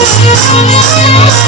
Thank you.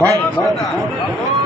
ભાઈ